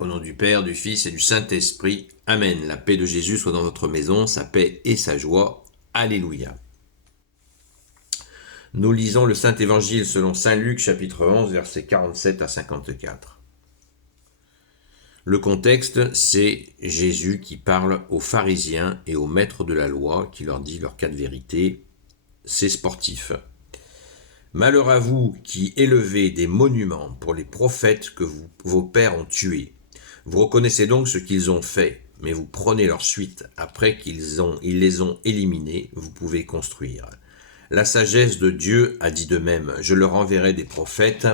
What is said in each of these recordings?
Au nom du Père, du Fils et du Saint-Esprit. Amen. La paix de Jésus soit dans votre maison, sa paix et sa joie. Alléluia. Nous lisons le Saint-Évangile selon Saint Luc, chapitre 11, versets 47 à 54. Le contexte, c'est Jésus qui parle aux pharisiens et aux maîtres de la loi, qui leur dit leur cas de vérité. C'est sportif. Malheur à vous qui élevez des monuments pour les prophètes que vos pères ont tués. Vous reconnaissez donc ce qu'ils ont fait, mais vous prenez leur suite. Après qu'ils les ont éliminés, vous pouvez construire. La sagesse de Dieu a dit de même, je leur enverrai des prophètes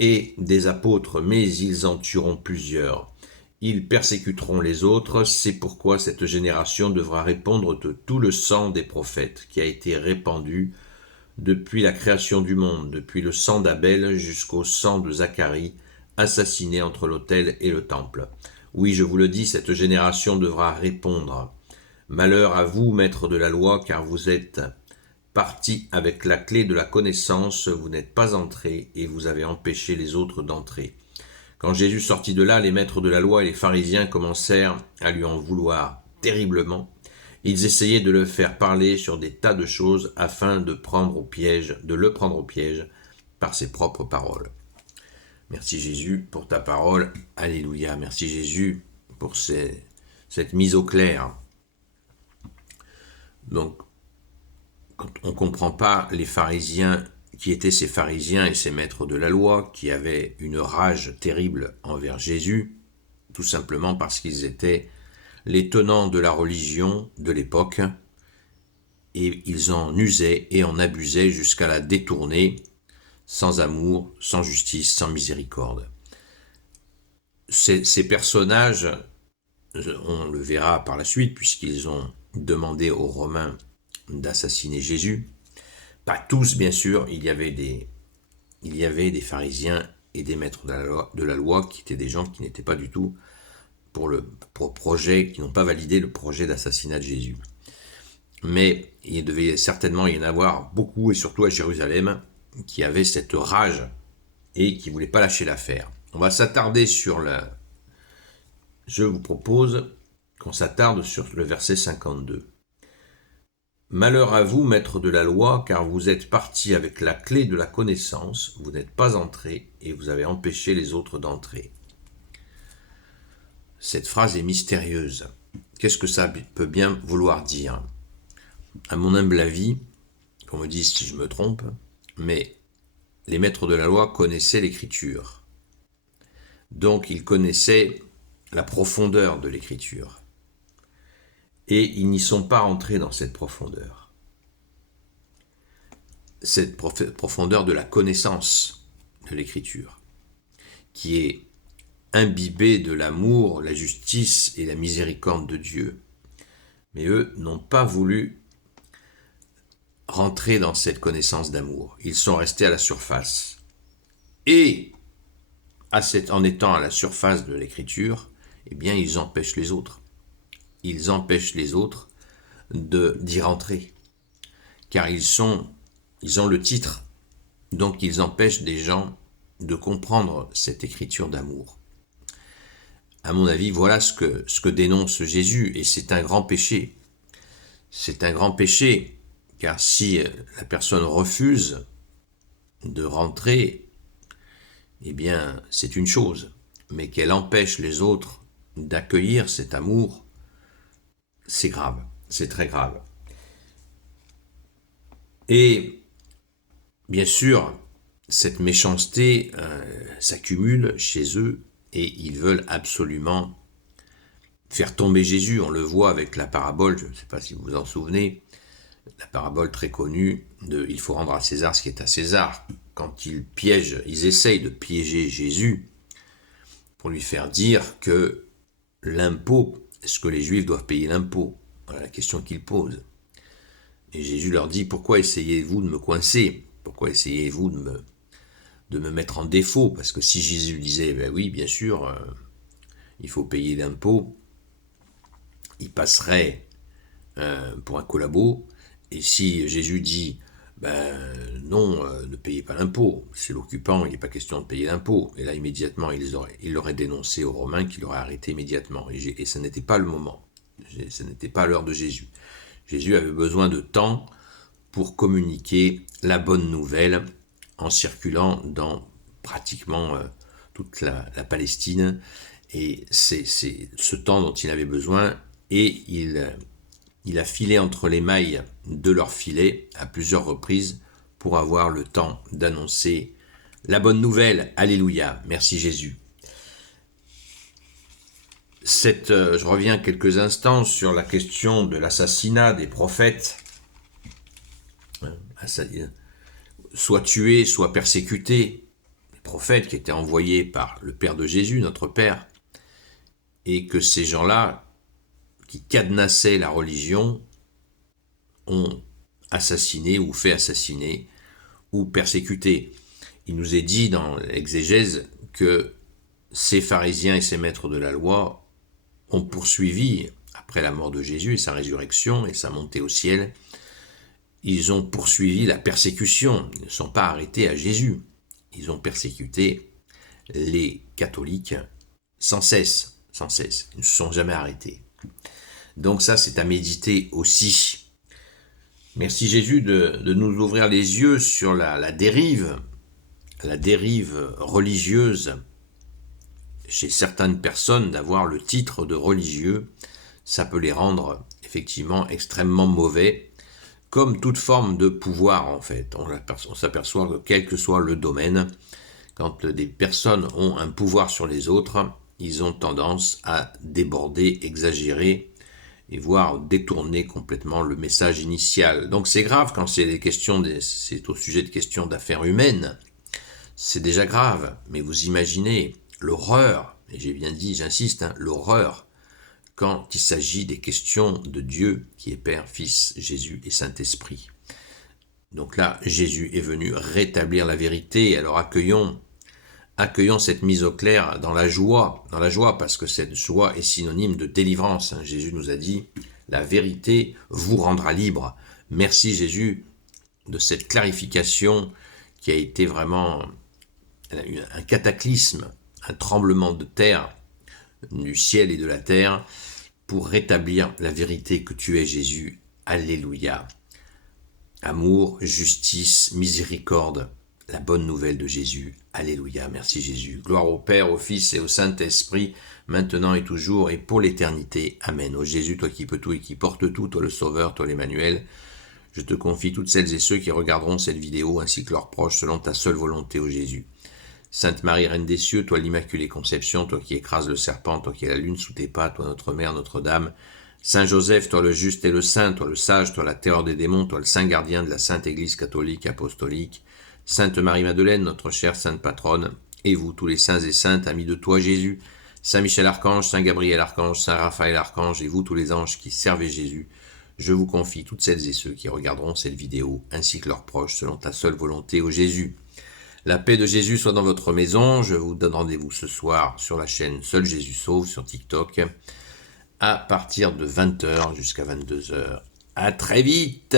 et des apôtres, mais ils en tueront plusieurs. Ils persécuteront les autres, c'est pourquoi cette génération devra répondre de tout le sang des prophètes qui a été répandu depuis la création du monde, depuis le sang d'Abel jusqu'au sang de Zacharie, assassiné entre l'autel et le temple. Oui, je vous le dis, cette génération devra répondre. Malheur à vous, maîtres de la loi, car vous êtes partis avec la clé de la connaissance, vous n'êtes pas entrés et vous avez empêché les autres d'entrer. Quand Jésus sortit de là, les maîtres de la loi et les pharisiens commencèrent à lui en vouloir terriblement. Ils essayaient de le faire parler sur des tas de choses afin de le prendre au piège par ses propres paroles. Merci Jésus pour ta parole. Alléluia. Merci Jésus pour cette mise au clair. Donc, on ne comprend pas les pharisiens, qui étaient ces pharisiens et ces maîtres de la loi, qui avaient une rage terrible envers Jésus, tout simplement parce qu'ils étaient les tenants de la religion de l'époque, et ils en usaient et en abusaient jusqu'à la détourner, sans amour, sans justice, sans miséricorde. Ces personnages, on le verra par la suite, puisqu'ils ont demandé aux Romains d'assassiner Jésus. Pas tous, bien sûr, il y avait des pharisiens et des maîtres de la loi qui étaient des gens qui n'étaient pas du tout pour le projet, qui n'ont pas validé le projet d'assassinat de Jésus. Mais il devait certainement y en avoir beaucoup, et surtout à Jérusalem, qui avaient cette rage et qui ne voulaient pas lâcher l'affaire. On va s'attarder Je vous propose qu'on s'attarde sur le verset 52. Malheur à vous, maîtres de la loi, car vous êtes partis avec la clé de la connaissance, vous n'êtes pas entrés et vous avez empêché les autres d'entrer. Cette phrase est mystérieuse. Qu'est-ce que ça peut bien vouloir dire ? À mon humble avis, qu'on me dise si je me trompe, mais les maîtres de la loi connaissaient l'Écriture. Donc ils connaissaient la profondeur de l'Écriture. Et ils n'y sont pas entrés dans cette profondeur. Cette profondeur de la connaissance de l'Écriture, qui est imbibée de l'amour, la justice et la miséricorde de Dieu. Mais eux n'ont pas voulu rentrer dans cette connaissance d'amour. Ils sont restés à la surface. Et en étant à la surface de l'Écriture, eh bien, ils empêchent les autres. Ils empêchent les autres d'y rentrer. Car ils ont le titre. Donc, ils empêchent des gens de comprendre cette écriture d'amour. À mon avis, voilà ce que dénonce Jésus, et c'est un grand péché. C'est un grand péché, car si la personne refuse de rentrer, eh bien, c'est une chose. Mais qu'elle empêche les autres d'accueillir cet amour, c'est grave, c'est très grave. Et bien sûr, cette méchanceté s'accumule chez eux et ils veulent absolument faire tomber Jésus. On le voit avec la parabole, je ne sais pas si vous vous en souvenez, la parabole très connue de « il faut rendre à César ce qui est à César ». Quand ils essayent de piéger Jésus pour lui faire dire que l'impôt, est-ce que les Juifs doivent payer l'impôt ? Voilà la question qu'ils posent. Et Jésus leur dit, pourquoi essayez-vous de me coincer ? Pourquoi essayez-vous de me mettre en défaut ? Parce que si Jésus disait, ben oui, bien sûr, il faut payer l'impôt, il passerait pour un collabo. Et si Jésus dit, Non, ne payez pas l'impôt. C'est l'occupant, il n'est pas question de payer l'impôt. Et là, immédiatement, il l'aurait dénoncé aux Romains, qui l'auraient arrêté immédiatement. Et ça n'était pas le moment. Ce n'était pas l'heure de Jésus. Jésus avait besoin de temps pour communiquer la bonne nouvelle en circulant dans pratiquement toute la Palestine. Et c'est ce temps dont il avait besoin. Et il a filé entre les mailles de leur filet à plusieurs reprises pour avoir le temps d'annoncer la bonne nouvelle. Alléluia, merci Jésus. Je reviens quelques instants sur la question de l'assassinat des prophètes, soit tués, soit persécutés. Les prophètes qui étaient envoyés par le Père de Jésus, notre Père, et que ces gens-là, qui cadenassaient la religion, ont assassiné ou fait assassiner ou persécuté. Il nous est dit dans l'exégèse que ces pharisiens et ces maîtres de la loi ont poursuivi, après la mort de Jésus et sa résurrection et sa montée au ciel, ils ont poursuivi la persécution. Ils ne sont pas arrêtés à Jésus. Ils ont persécuté les catholiques sans cesse. Ils ne se sont jamais arrêtés. Donc ça, c'est à méditer aussi. Merci Jésus de nous ouvrir les yeux sur la dérive religieuse chez certaines personnes, d'avoir le titre de religieux. Ça peut les rendre effectivement extrêmement mauvais, comme toute forme de pouvoir en fait. On s'aperçoit que quel que soit le domaine, quand des personnes ont un pouvoir sur les autres, ils ont tendance à déborder, exagérer, et voire détourner complètement le message initial. Donc c'est grave quand c'est au sujet de questions d'affaires humaines. C'est déjà grave, mais vous imaginez l'horreur, et j'ai bien dit, j'insiste, l'horreur, quand il s'agit des questions de Dieu qui est Père, Fils, Jésus et Saint-Esprit. Donc là, Jésus est venu rétablir la vérité. Alors accueillons cette mise au clair dans la joie, parce que cette joie est synonyme de délivrance. Jésus nous a dit, la vérité vous rendra libre. Merci Jésus de cette clarification qui a été vraiment un cataclysme, un tremblement de terre, du ciel et de la terre, pour rétablir la vérité que tu es Jésus. Alléluia. Amour, justice, miséricorde, la bonne nouvelle de Jésus. Alléluia, merci Jésus. Gloire au Père, au Fils et au Saint-Esprit, maintenant et toujours et pour l'éternité. Amen. Ô Jésus, toi qui peux tout et qui portes tout, toi le Sauveur, toi l'Emmanuel, je te confie toutes celles et ceux qui regarderont cette vidéo ainsi que leurs proches selon ta seule volonté, ô Jésus. Sainte Marie, Reine des cieux, toi l'Immaculée Conception, toi qui écrases le serpent, toi qui es la lune sous tes pas, toi notre Mère, Notre-Dame, Saint Joseph, toi le juste et le saint, toi le sage, toi la terreur des démons, toi le saint gardien de la Sainte Église catholique apostolique, Sainte Marie-Madeleine, notre chère sainte patronne, et vous tous les saints et saintes, amis de toi Jésus, Saint Michel Archange, Saint Gabriel Archange, Saint Raphaël Archange, et vous tous les anges qui servez Jésus, je vous confie toutes celles et ceux qui regarderont cette vidéo, ainsi que leurs proches, selon ta seule volonté, ô Jésus. La paix de Jésus soit dans votre maison. Je vous donne rendez-vous ce soir sur la chaîne Seul Jésus Sauve sur TikTok à partir de 20h jusqu'à 22h. À très vite!